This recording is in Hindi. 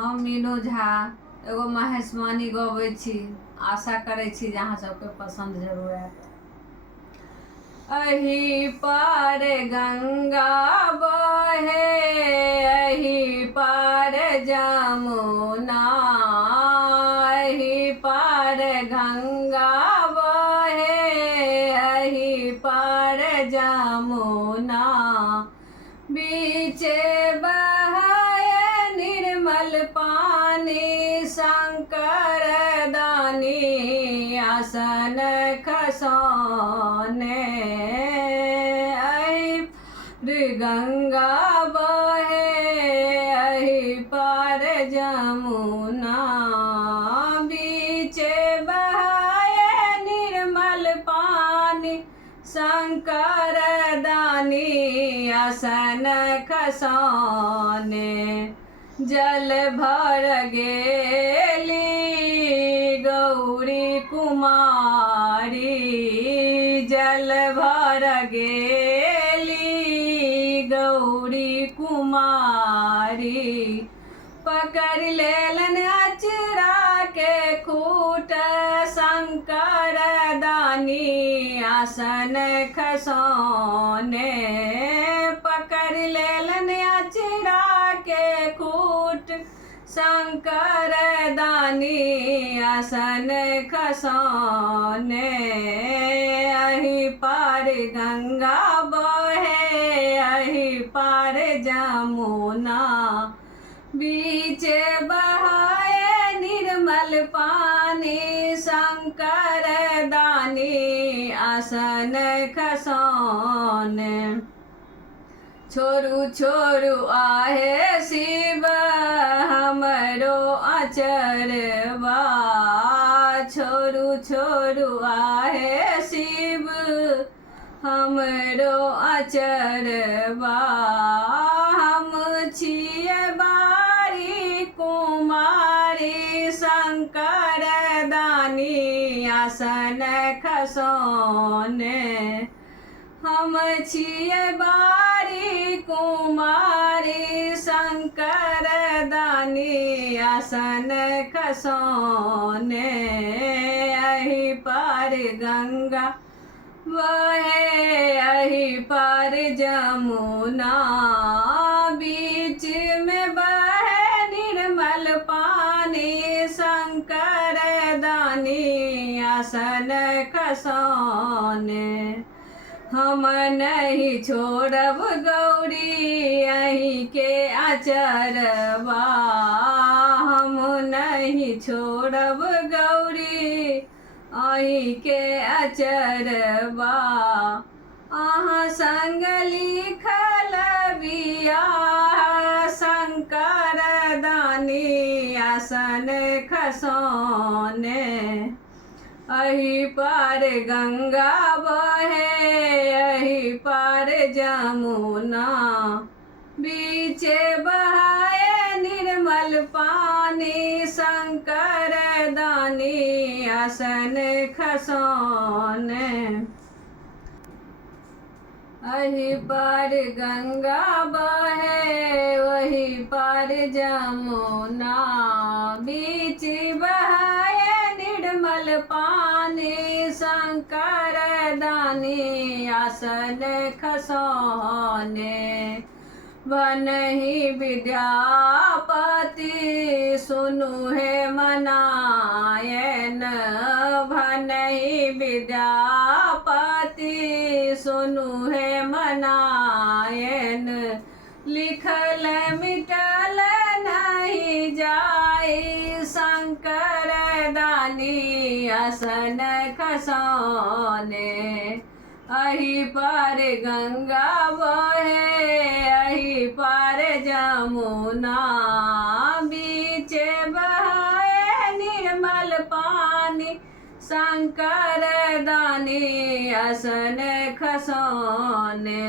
हम मीनू झा एगो महेशवाणी गबै छी। आशा करै छी जे अहाँ सबके पसंद जरूर आयत। अही पार गंगा बहे, अही पार जमुना, अही पार गंगा बहे, अही पार जमुना, बीचे बहे निर्मल पानी, शंकर दानी आसन खसौने, अही गंगा बहे, अही पार जमुना, बीचे बहे निर्मल पानी, शंकर दानी आसन खसौने, जल भर गेली गौरी कुमारी, जल भर गेली गौरी कुमारी, पकड़ लेलन अचरा के खूट, शंकर दानी आसन खसौने, पकड़ लेलन अचरा के खूट, शंकर दानी आसन खसौने, अही पार गंगा बहे, अही पार जमुना, बीच बहाए निर्मल पानी, शंकर दानी आसन खसौने, छोरू छोरू आहे शिव हमरो अचरवा, छोरू छोरू आहे शिव हमरो अचरवा, हम छियै बारी कुमारी, शंकर दानी आसन खसौने, हम छियै बारी कुमारी, शंकर दानी आसन खसौने, अही पार गंगा बहे, अही पार जमुना, बीच में बहे निर्मल पानी, शंकर दानी आसन खसौने, हम नहीं छोड़ब गौरी अही के अचरवा, हम नहीं छोड़ब गौरी अही के अचरवा, अहाँ संग लिखल बियाह, शंकर दानी आसन खसौने, अही पार गंगा बहे, अही पार जमुना, बीचे बहाए निर्मल पानी, शंकर दानी आसन खसौने, अही पार गंगा बहे, वही पार जमुना, बीच बहाए निर्मल पानी, शंकर दानी आसन खसौने, बनहि विद्यापति सुनु हे मनायन, बनहि विद्यापति सुनु हे मनायन, लिखल मिटल नहीं जाई, शंकर दानी आसन खसौने, अही पार गंगा बहे, अही पार जमुना, बीच बहाए निर्मल पानी, शंकर दानी आसन खसौने।